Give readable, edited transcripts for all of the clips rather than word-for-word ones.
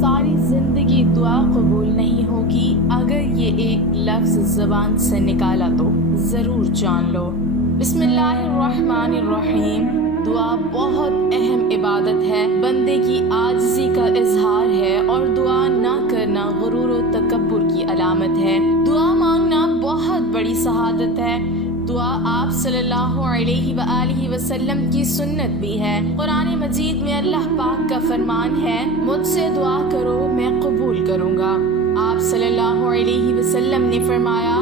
ساری زندگی دعا قبول نہیں ہوگی اگر یہ ایک لفظ زبان سے نکالا تو ضرور جان لو۔ بسم اللہ الرحمن الرحیم۔ دعا بہت اہم عبادت ہے، بندے کی عاجزی کا اظہار ہے اور دعا نہ کرنا غرور و تکبر کی علامت ہے۔ دعا مانگنا بہت بڑی سعادت ہے۔ دعا آپ صلی اللہ علیہ وآلہ وسلم کی سنت بھی ہے۔ قرآن مجید میں اللہ پاک کا فرمان ہے، مجھ سے دعا کرو میں قبول کروں گا۔ آپ صلی اللہ علیہ وسلم نے فرمایا،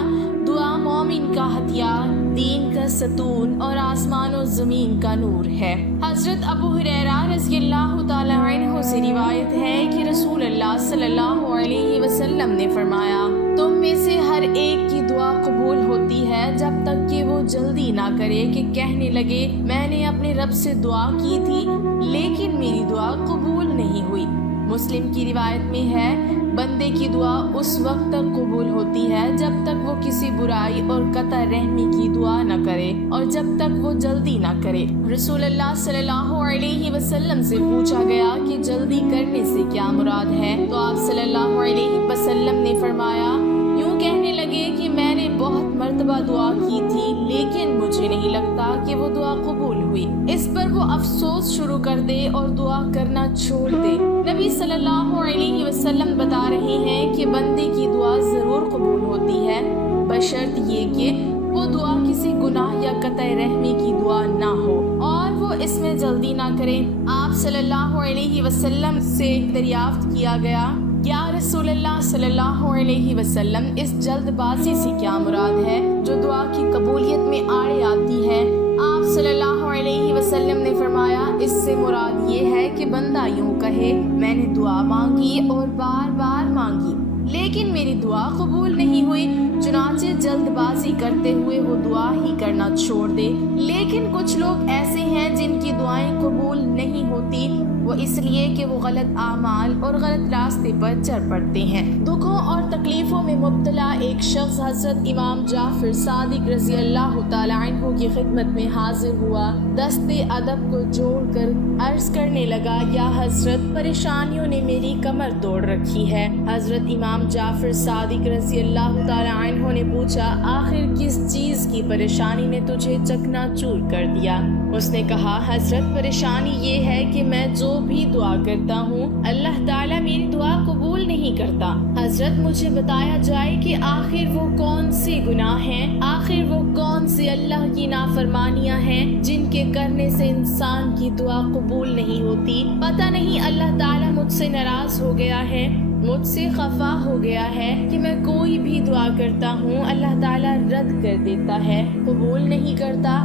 دعا مومن کا ہتھیار، دین کا ستون اور آسمان و زمین کا نور ہے۔ حضرت ابو ہریرہ رضی اللہ تعالی عنہ سے روایت ہے کہ رسول اللہ صلی اللہ علیہ وسلم نے فرمایا، تم میں سے ہر ایک کی دعا قبول ہوتی ہے جب تک کہ وہ جلدی نہ کرے کہ کہنے لگے میں نے اپنے رب سے دعا کی تھی لیکن میری دعا قبول نہیں ہوئی۔ مسلم کی روایت میں ہے، بندے کی دعا اس وقت تک قبول ہوتی ہے جب تک وہ کسی برائی اور قطع رحمی کی دعا نہ کرے اور جب تک وہ جلدی نہ کرے۔ رسول اللہ صلی اللہ علیہ وسلم سے پوچھا گیا کہ جلدی کرنے سے کیا مراد ہے، تو آپ صلی اللہ علیہ وسلم نے فرمایا، یوں کہنے لگے کہ میں نے بہت مرتبہ دعا کی تھی لیکن مجھے نہیں لگتا کہ وہ دعا قبول ہوئی۔ اس پر وہ افسوس شروع کر دے اور دعا کرنا چھوڑ دے۔ نبی صلی اللہ علیہ وسلم بتا رہے ہیں کہ بندے کی دعا ضرور قبول ہوتی ہے بشرط یہ کہ وہ دعا کسی گناہ یا قطع رحمی کی دعا نہ ہو اور وہ اس میں جلدی نہ کرے۔ آپ صلی اللہ علیہ وسلم سے دریافت کیا گیا، یا رسول اللہ صلی اللہ علیہ وسلم، اس جلد بازی سے کیا مراد ہے جو دعا کی قبولیت میں آڑے آتی ہے؟ آپ صلی اللہ علیہ وسلم نے فرمایا، اس سے مراد یہ ہے کہ بندہ یوں کہے میں نے دعا مانگی اور بار بار مانگی لیکن میری دعا قبول نہیں ہوئی، چنانچہ جلد بازی کرتے ہوئے وہ دعا ہی کرنا چھوڑ دے۔ لیکن کچھ لوگ ایسے ہیں جن کی دعائیں قبول نہیں ہوتی، وہ اس لیے کہ وہ غلط اعمال اور غلط راستے پر چل پڑتے ہیں۔ دکھوں اور تکلیفوں میں مبتلا ایک شخص حضرت امام جعفر صادق رضی اللہ تعالی عنہ کی خدمت میں حاضر ہوا، دست ادب کو جوڑ کر عرض کرنے لگا، یا حضرت پریشانیوں نے میری کمر توڑ رکھی ہے۔ حضرت امام جعفر صادق رضی اللہ تعالی عنہ نے پوچھا، آخر کس چیز کی پریشانی نے تجھے چکنا چور کر دیا؟ اس نے کہا، حضرت پریشانی یہ ہے کہ میں جو بھی دعا کرتا ہوں اللہ تعالیٰ میری دعا قبول نہیں کرتا۔ حضرت مجھے بتایا جائے کہ آخر وہ کون سے گناہ ہیں، آخر وہ کون سی اللہ کی نافرمانیاں ہیں جن کے کرنے سے انسان کی دعا قبول نہیں ہوتی؟ پتہ نہیں اللہ تعالیٰ مجھ سے ناراض ہو گیا ہے، مجھ سے خفا ہو گیا ہے کہ میں کوئی بھی دعا کرتا ہوں اللہ تعالیٰ رد کر دیتا ہے، قبول نہیں کرتا۔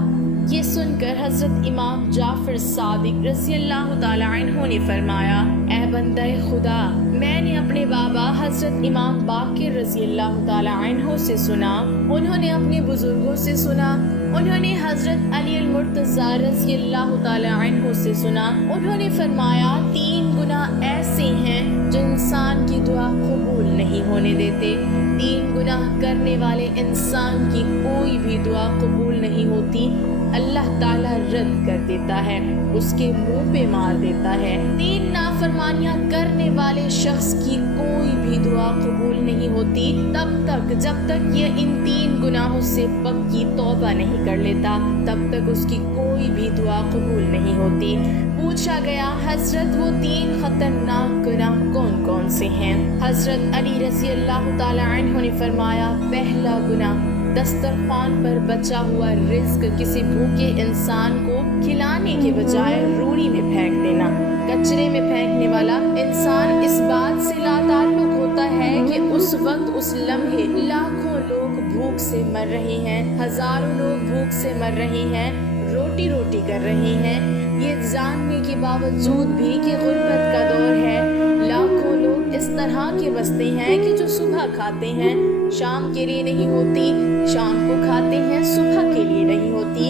یہ سن کر حضرت امام جعفر صادق رضی اللہ تعالی عنہ نے فرمایا، اے بندہ خدا، میں نے اپنے بابا حضرت امام باقر رضی اللہ تعالی عنہ سے سنا، انہوں نے اپنے بزرگوں سے سنا، انہوں نے حضرت علی المرتضیٰ رضی اللہ تعالی عنہ سے سنا، انہوں نے فرمایا، 3 گناہ ایسے ہیں جو انسان کی دعا قبول نہیں ہونے دیتے۔ 3 گناہ کرنے والے انسان کی کوئی بھی دعا قبول نہیں ہوتی، اللہ تعالیٰ رد کر دیتا ہے، اس کے منہ پہ مار دیتا ہے۔ 3 نافرمانیاں کرنے والے شخص کی کوئی بھی دعا قبول نہیں ہوتی تب تک جب تک یہ ان 3 گناہوں سے پکی توبہ نہیں کر لیتا، تب تک اس کی کوئی بھی دعا قبول نہیں ہوتی۔ پوچھا گیا، حضرت وہ 3 خطرناک گناہ کون کون سے ہیں؟ حضرت علی رضی اللہ تعالی عنہ نے فرمایا، پہلا گناہ دسترخوان پر بچا ہوا رزق کسی بھوکے انسان کو کھلانے کے بجائے روڑی میں پھینک دینا۔ کچرے میں پھینکنے والا انسان اس بات سے لا تعلق ہوتا ہے کہ اس وقت اس لمحے لاکھوں لوگ بھوک سے مر رہے ہیں، ہزاروں لوگ بھوک سے مر رہے ہیں، روٹی روٹی کر رہے ہیں، یہ جاننے کے باوجود بھی کہ غربت کا دور ہے، لاکھوں لوگ اس طرح کے بستے ہیں کہ جو صبح کھاتے ہیں شام کے لیے نہیں ہوتی، شام کو کھاتے ہیں صبح کے لیے نہیں ہوتی،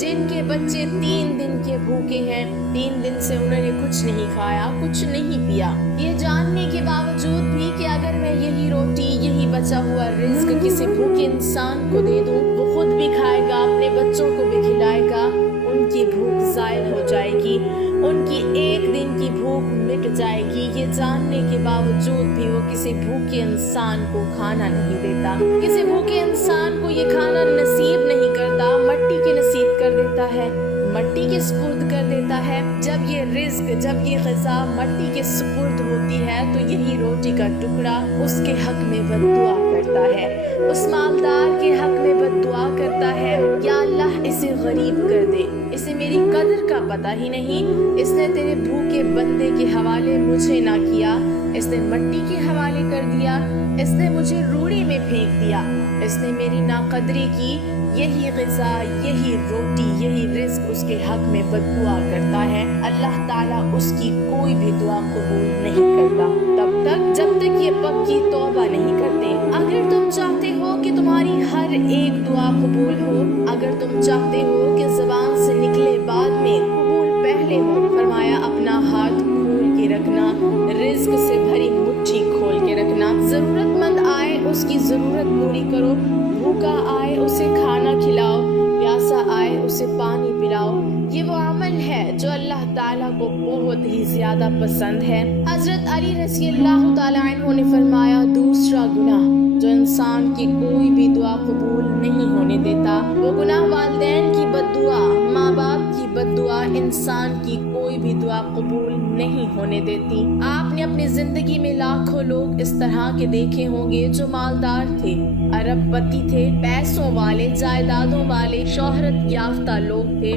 جن کے بچے 3 دن کے بھوکے ہیں، 3 دن سے انہوں نے کچھ نہیں کھایا، کچھ نہیں پیا، یہ جاننے کے باوجود بھی کہ اگر میں یہی روٹی، یہی بچا ہوا رزق کسی بھوکے انسان کو دے دوں، وہ خود بھی کھائے گا، اپنے بچوں کو بھی کھلائے گا، ان کی بھوک زائل ہو جائے گی، ان کی 1 دن کی بھوک مٹ جائے گی، ये जानने के बावजूद भी वो किसी भूखे इंसान को खाना नहीं देता, किसी भूखे इंसान को ये खाना नसीब नहीं करता, मट्टी के नसीब कर देता है, मट्टी के सुपुर्द कर देता है। जब ये रिज्क, जब ये ग़िज़ा मट्टी के सुपुर्द होती है तो यही रोटी का टुकड़ा उसके हक में बद्दुआ करता है, उस मालदार के हक में बद्दुआ करता है, या अल्लाह इसे गरीब कर दे, इसे मेरी कदर का पता ही नहीं, इसने तेरे भूखे बंदे के हवाले मुझे ना किया, इसने मट्टी के हवाले कर दिया, इसने मुझे रूड़ी में फेंक दिया, इसने मेरी नाकदरी की। यही ग़िज़ा, यही रोटी, यही रिज़्क उसके हक में बद्दुआ करता है। अल्लाह ताला उसकी कोई भी दुआ कबूल नहीं करता तब तक जब तक ये पक्की तौबा नहीं करते। अगर तुम चाहते हो कि तुम्हारी हर एक दुआ कबूल हो, अगर तुम चाहते हो कि ज़बान से निकले बाद में कबूल पहले हो, फरमाया अपना हाथ खोल के रखना, रिज़्क से भरी मुट्ठी खोल के रखना। ज़रूरतमंद आए उसकी ज़रूरत पूरी करो, भूखा आए उसे खाना खिलाओ, प्यासा आए उसे पानी पिलाओ। ये वो अमल है जो अल्लाह ताला को बहुत ही ज़्यादा पसंद है। हज़रत अली रज़ी अल्लाह ताला अन्हु ने फरमाया, दूसरा गुनाह जो इंसान की कोई भी दुआ कबूल नहीं होने देता, वो गुनाह वालिदैन की बद्दुआ, माँ बाप की बद्दुआ इंसान की कोई भी दुआ कबूल नहीं होने देती। आपने अपनी जिंदगी में लाखों लोग इस तरह के देखे होंगे जो मालदार थे, अरबपति थे, पैसों वाले, जायदादों वाले, शोहरत याफ्ता लोग थे,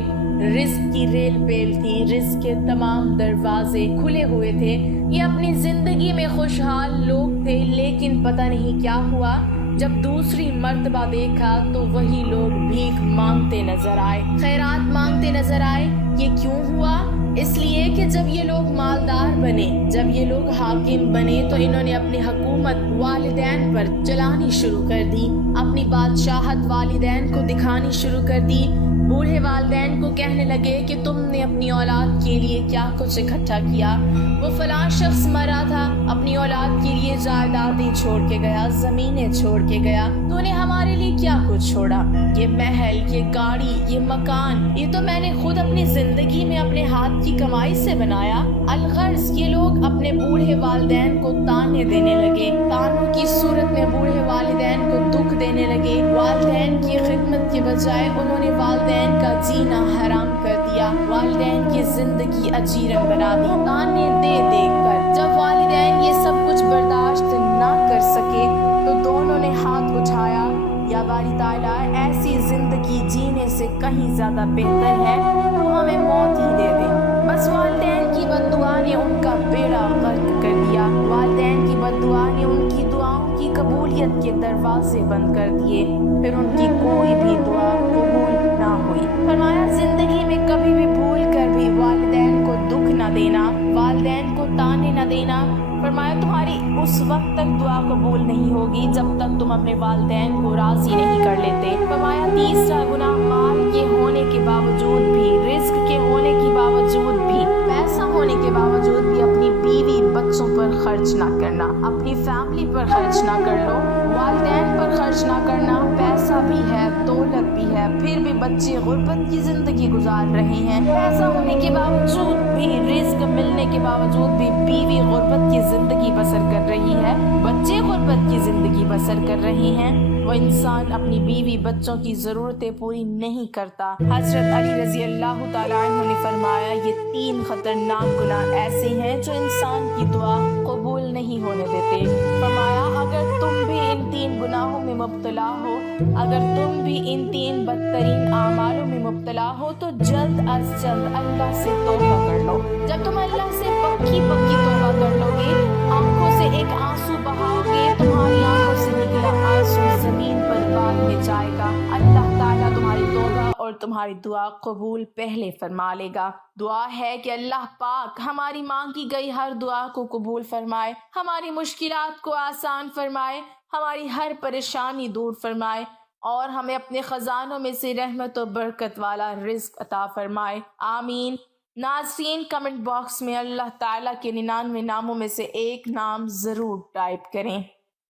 रिज़्क की रेल पेल थी, रिज़्क के तमाम दरवाजे खुले हुए थे, ये अपनी जिंदगी में खुशहाल लोग थे। लेकिन पता नहीं क्या हुआ, जब दूसरी मर्तबा देखा तो वही लोग भीख मांगते नजर आए, खैरात मांगते नजर आए। ये क्यों हुआ? इसलिए कि जब ये लोग मालदार बने, जब ये लोग हाकिम बने, तो इन्होंने अपनी हुकूमत वालिदैन पर चलानी शुरू कर दी, अपनी बादशाहत वालिदैन को दिखानी शुरू कर दी। बूढ़े वालिदैन को कहने लगे कि तुमने अपनी औलाद के लिए क्या कुछ इकट्ठा किया, वो फलां शख्स मरा था, अपनी औलाद के लिए जायदादें छोड़ के गया, ज़मीनें छोड़ के गया, तूने हमारे लिए क्या कुछ छोड़ा? ये महल, ये गाड़ी, ये मकान, ये तो मैंने खुद अपनी जिंदगी में अपने हाथ की कमाई से बनाया। अलगर्ज ये लोग अपने बूढ़े वालिदैन को ताने देने लगे, तानों की सूरत में बूढ़े वालिदैन को दुख देने लगे। वालिदैन की खिदमत के बजाय उन्होंने वालिदैन का जीना हराम कर दिया, वालिदैन की जिंदगी अजीरन बना दी, ताने दे दे कर। जब वालिदैन ये सब कुछ बर्दाश्त ना कर सके तो दोनों ने हाथ उठाया, या बारी ताला, ऐसी जिंदगी जीने से कहीं ज्यादा बेहतर है तो हमें मौत ही दे दे। बस वालिदैन की बद्दुआ ने उनका बेड़ा गर्क कर दिया, वालिदैन की बद्दुआ ने उनकी दुआओं की कबूलियत के दरवाजे बंद कर दिए, फिर उनकी कोई भी दुआ कबूल ना हुई। फरमाया, जिंदगी में कभी भी भूल कर भी वालिदैन को दुख न देना, वालिदैन को ताने न देना। फरमाया, तुम्हारी उस वक्त तक दुआ कबूल नहीं होगी जब तक तुम अपने वालिदैन को राजी नहीं कर लेते। फरमाया, तीसरा गुनाह, माल के होने के बावजूद भी, रिज्क के होने के बावजूद भी, पैसा होने के बावजूद भी अपनी बीवी बच्चों पर खर्च ना करना, अपनी फैमिली पर खर्च ना कर लो, वालिदैन पर खर्च ना करना। पैसा भी है, दौलत भी है, फिर भी बच्चे गुर्बत की जिंदगी गुजार रहे हैं, पैसा होने के बावजूद भी, रिज्क मिलने के बावजूद भी बीवी गुर्बत की जिंदगी बसर कर रही है, बच्चे गुर्बत की जिंदगी बसर कर रहे हैं, वो इंसान अपनी बीवी बच्चों की ज़रूरतें पूरी नहीं करता। हज़रत अली रज़ी अल्लाह ताला अन्हु ने फरमाया, ये 3 खतरनाक गुनाह ऐसे हैं जो इंसान की दुआ कबूल नहीं होने देते। फरमाया, अगर तुम भी इन 3 गुनाहों में मुब्तला हो, अगर तुम भी इन 3 बदतरीन आमालों में मुब्तला हो तो जल्द अज जल्द अल्लाह से तौबा कर लो। जब तुम अल्लाह से पक्की पक्की तौबा कर लोगे, आंखों से एक आंसू बहाओगे, तुम्हारी आंखों से निकला आंसू ज़मीन पर बाद में जाएगा, अल्लाह ताला तुम्हारी तौबा और तुम्हारी दुआ कबूल पहले फरमा लेगा। दुआ है कि अल्लाह पाक हमारी मांगी गई हर दुआ को कबूल फरमाए, हमारी मुश्किलात को आसान फरमाए, हमारी हर परेशानी दूर फरमाए और हमें अपने खजानों में से रहमत और बरकत वाला रिज़्क अता फरमाए। आमीन। नाज़रीन, कमेंट बॉक्स में अल्लाह ताला के 99 नामों में से एक नाम ज़रूर टाइप करें।